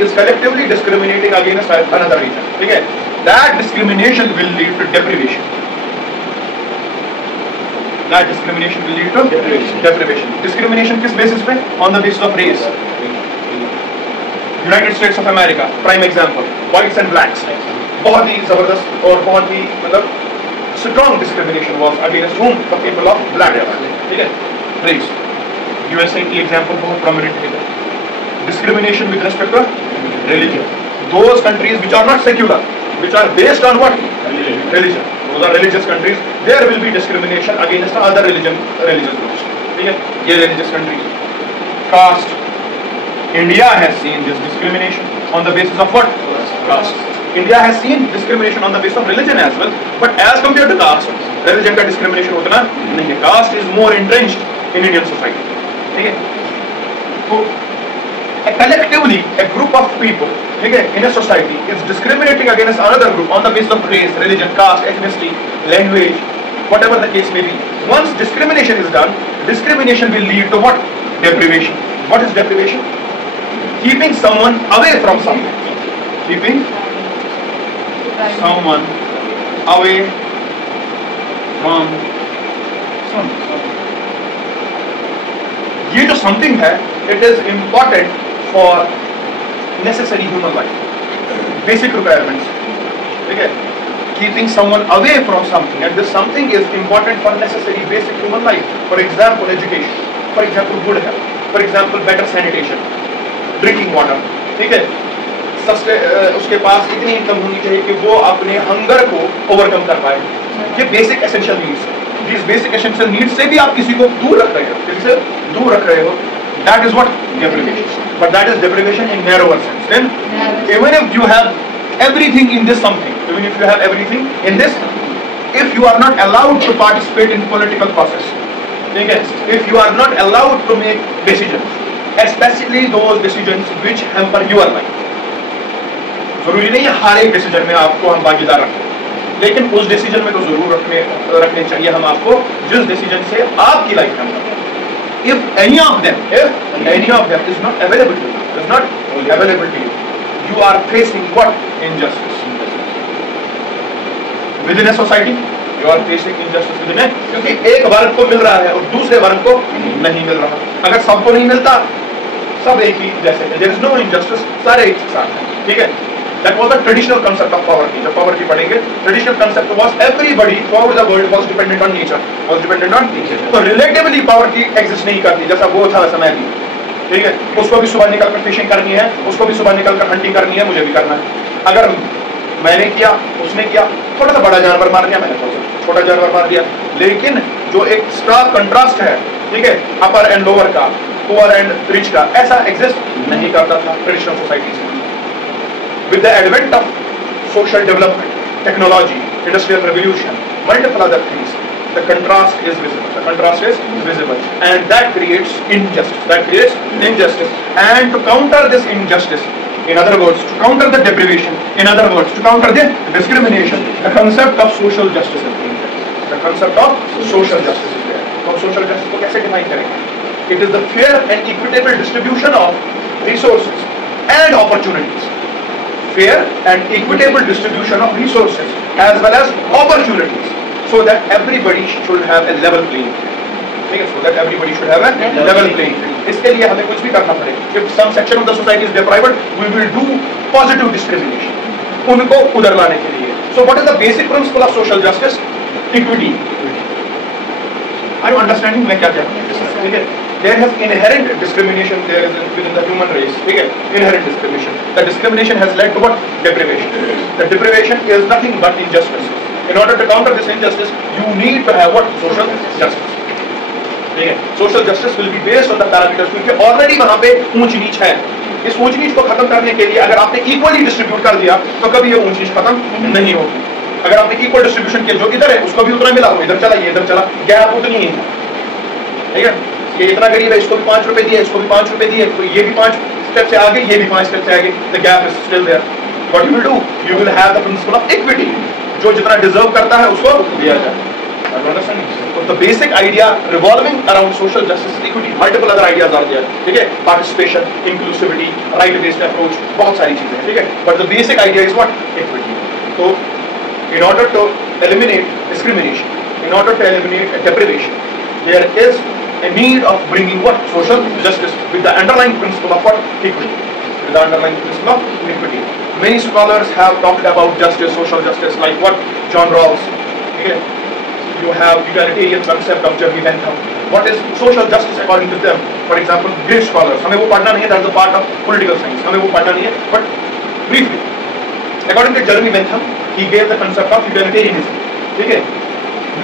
is collectively discriminating against another region, ठीक है? That discrimination will lead to deprivation. That discrimination will lead to deprivation. Discrimination किस basis पे? On the basis of race. United States of America, prime example, whites and blacks. बहुत ही जबरदस्त और बहुत ही मतलब strong discrimination was against whom? The people of black race. ठीक है? Race. USA की example बहुत prominent है. Discrimination with respect to religion. Those countries which are not secular, which are based on what? Religion. Those are religious countries. There will be discrimination against other religious groups. ठीक है? ये religious countries. Caste. India has seen this discrimination on the basis of what? Caste. India has seen discrimination on the basis of religion as well, but as compared to caste, religion का discrimination उतना नहीं है. Caste is more entrenched in Indian society. ठीक है? तो collectively a group of people, ठीक है, in a society is discriminating against another group on the basis of race, religion, caste, ethnicity, language, whatever the case may be. Once discrimination is done, discrimination will lead to what? Deprivation. What is deprivation? Keeping someone away from something. Keeping someone away from something. ये जो something है, it is important for necessary human life, basic requirements. ठीक है? Keeping someone away from something, and this something is important for necessary basic human life. For example, education. For example, good health. For example, better sanitation, drinking water. ठीक है? उसके पास इतनी income होनी चाहिए कि वो अपने हंगर को ओवरकम कर पाए. ये बेसिक एसेंशियल नीड्स है. These basic essential needs से भी आप किसी को दूर रख रहे हो, किसी से दूर रख रहे हो. That is what? Deprivation. But that is deprivation in narrower sense. Then, even if you have everything in this something, even if you have everything in this, if you are not allowed to participate in political process, ठीक है? If you are not allowed to make decisions, especially those decisions which hamper your life. जरूरी नहीं है हर एक decision में आपको हम भागीदार रखें, लेकिन उस डिसीजन में तो जरूर रखने चाहिए हम आपको जिस डिसीजन से आपकी लाइफ में if any of them is not available to you, you are facing what? Injustice. Within a society, you are facing injustice within a, क्योंकि एक वर्ग को मिल रहा है और दूसरे वर्ग को नहीं मिल रहा. अगर सबको नहीं मिलता, सब एक ही जैसे, there is no injustice, सारे एक साथ हैं. ठीक है? That was the traditional concept of poverty. जब poverty पढ़ेंगे, traditional concept was everybody throughout the world was dependent on nature. तो relatively poverty exist नहीं करती, जैसा वो था वैसा मैं भी. ठीक है? उसको भी सुबह निकलकर फिशिंग करनी है, उसको भी सुबह निकलकर हंटिंग करनी है, मुझे भी करना है. अगर मैंने किया, उसने किया, थोड़ा सा बड़ा जानवर मार दिया, मैंने थोड़ा सा छोटा जानवर मार दिया. लेकिन जो एक स्टार्क कंट्रास्ट है, ठीक है, अपर एंड लोअर का, पुअर एंड रिच का, ऐसा एग्जिस्ट नहीं करता था ट्रेडिशनल सोसाइटीज में. With the advent of social development, technology, industrial revolution, multiple other things, the contrast is visible. And that creates injustice. And to counter this injustice, in other words, to counter the deprivation, in other words, to counter the discrimination, the concept of social justice is being there. The concept of social justice is there. तो social justice को कैसे define करेंगे? It is the fair and equitable distribution of resources and opportunities. Fair and equitable distribution of resources as well as opportunities, so that everybody should have a level playing field. ठीक है? So that everybody should have a level playing field. इसके लिए हमें कुछ भी करना पड़ेगा. If some section of the society is deprived, we will do positive discrimination. उनको उधर लाने के लिए. So what is the basic principle of social justice? Equity. Are you understanding मैं क्या कह रहा हूँ? ठीक है? There has inherent discrimination there is within the human race. ठीक है? Inherent discrimination. The discrimination has led to what? Deprivation. The deprivation is nothing but injustice. In order to counter this injustice, you need to have what? Social justice. ठीक है? Social justice will be based on the parameters, क्योंकि already वहाँ पे ऊंच नीच है. इस ऊंच नीच को खत्म करने के लिए अगर आपने equally distribute कर दिया, तो कभी ये ऊंच नीच खत्म नहीं होगी. अगर आपने equal distribution किया, जो इधर है उसको भी उतना मिला, वो इधर चला, ये इधर चला, गैप उतनी ही है. ठीक है? ये इतना गरीब है, इसको भी 5 रुपए दिए, इसको भी 5 रुपए दिए, तो ये भी 5 स्टेप से आगे, ये भी 5 स्टेप से आगे. The gap is still there. What you will do? You will have the principle of equity. जो जितना डिजर्व करता है उसको दिया जाए. So the basic idea revolving around social justice is equity. Multiple other ideas are there. ठीक है, participation, inclusivity, right-based approach, बहुत सारी चीजें हैं. ठीक है, but the basic idea is what? Equity. So in order to eliminate discrimination, in order to eliminate deprivation, there is a need of bringing what? Social justice with the underlying principle of what? Equity. With the underlying principle of equity. Many scholars have talked about justice, social justice, like what? John Rawls. Okay. You have egalitarian concept of Jeremy Bentham. What is social justice according to them? For example, Greek scholars. हमें वो पढ़ना नहीं है. That's a part of political science. हमें वो पढ़ना नहीं है. But briefly, according to Jeremy Bentham, he gave the concept of egalitarianism. ठीक है?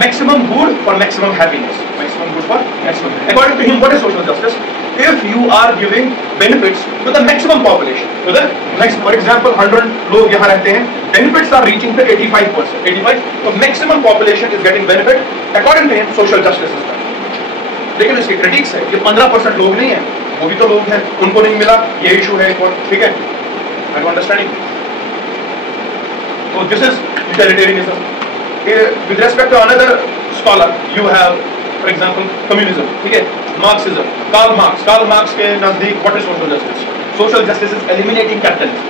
Maximum good for maximum happiness. Maximum good for maximum. According to him, what is social justice? If you are giving benefits to the maximum population, to the next, for example, 100 लोग यहाँ रहते हैं, benefits are reaching to 85%. 85, so maximum population is getting benefit. According to him, social justice is done. लेकिन इसके critics है, ये 15% लोग नहीं हैं, वो भी तो लोग हैं, उनको नहीं मिला, ये issue है एक और, ठीक है? Are you understanding? So this is utilitarianism. With respect to another scholar, you have, for example, communism. ठीक है? Marxism. Karl Marx के नजदीक what is social justice? Social justice is eliminating capitalism.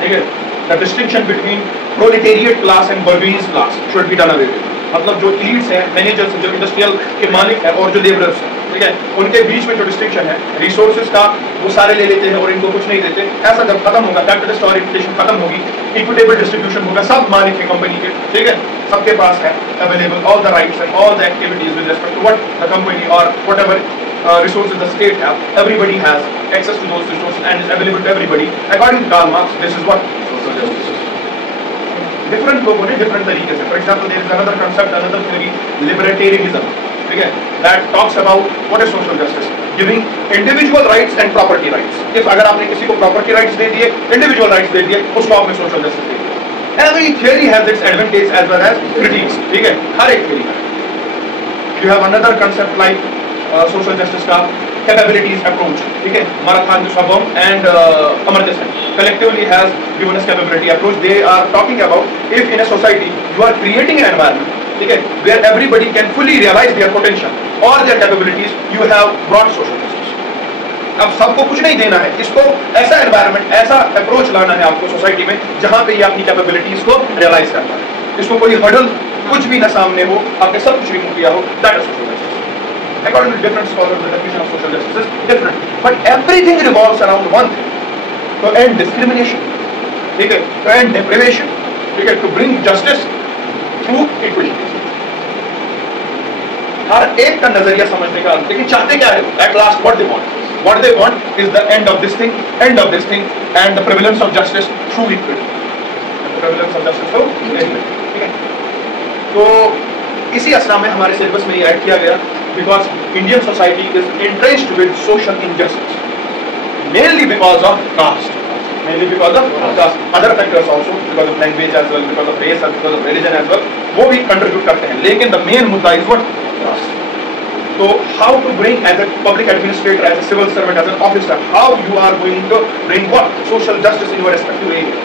ठीक है? The distinction between proletariat class and bourgeois class should be done away with. मतलब जो elites हैं, managers, जो industrial के मालिक हैं और जो laborers हैं, ठीक है? उनके बीच में जो distinction है, resources का वो सारे ले लेते हैं और इनको कुछ नहीं देते. ऐसा जब खत्म होगा, capitalist orientation खत्म होगी, equitable distribution होगा, सब मालिक है कंपनी के, ठीक है? सबके पास है available all the rights and all the activities with respect to what the company or whatever resources the state have. Everybody has access to those resources and is available to everybody. According to Karl Marx, this is what social justice is. Different लोगों ने different तरीके से. For example, there is another concept, another theory, libertarianism. ठीक है? That talks about what is social justice, giving individual rights and property rights. If अगर आपने किसी को property rights दे दिए, individual rights दे दिए, उसको आपने social justice दे दिया. Every theory has its advantage as well as critiques. ठीक है? हर एक theory का. You have another concept like social justice का capabilities approach. ठीक है? Marathon Swabom and Amartya Sen collectively has given us capability approach. They are talking about if in a society you are creating an environment, ठीक है, where everybody can fully realize their potential or their capabilities, you have brought social justice. अब सबको कुछ नहीं देना है, इसको ऐसा एनवायरनमेंट, ऐसा अप्रोच लाना है आपको सोसाइटी में जहां पे ये अपनी कैपेबिलिटीज को रियलाइज करता है. इसको कोई हर्डल कुछ भी ना सामने हो, आपने सब कुछ रिमूव किया हो, that is social justice. According to different scholars, the definition of social justice is different, but everything revolves around one thing: to end discrimination, ठीक है, to end deprivation, ठीक है, to bring justice through equity. हर एक का नजरिया समझने का, लेकिन चाहते क्या है? At last, what they want? What they want is the end of this thing, and the prevalence of justice through equity. The prevalence of justice through equity. ठीक है? तो इसी असना में हमारे सिलेबस में ये ऐड किया गया, because Indian society is entrenched with social injustice, mainly because of caste. Mainly because of caste. Other factors also, because of language as well, because of race, because of religion as well, वो भी contribute करते हैं. लेकिन the main मुद्दा is what? Caste. So how to bring, as a public administrator, as a civil servant, as an officer, how you are going to bring what? Social justice in your respective area.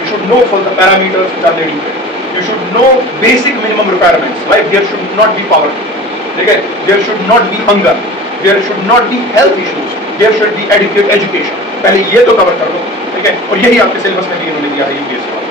You should know for the parameters which are leading to it. You should know basic minimum requirements, like there should not be poverty. Okay? There should not be hunger. There should not be health issues. There should be adequate education. पहले ये तो cover कर दो, ठीक है? और यही आपके सिलेबस में भी इन्होंने दिया है UPSC.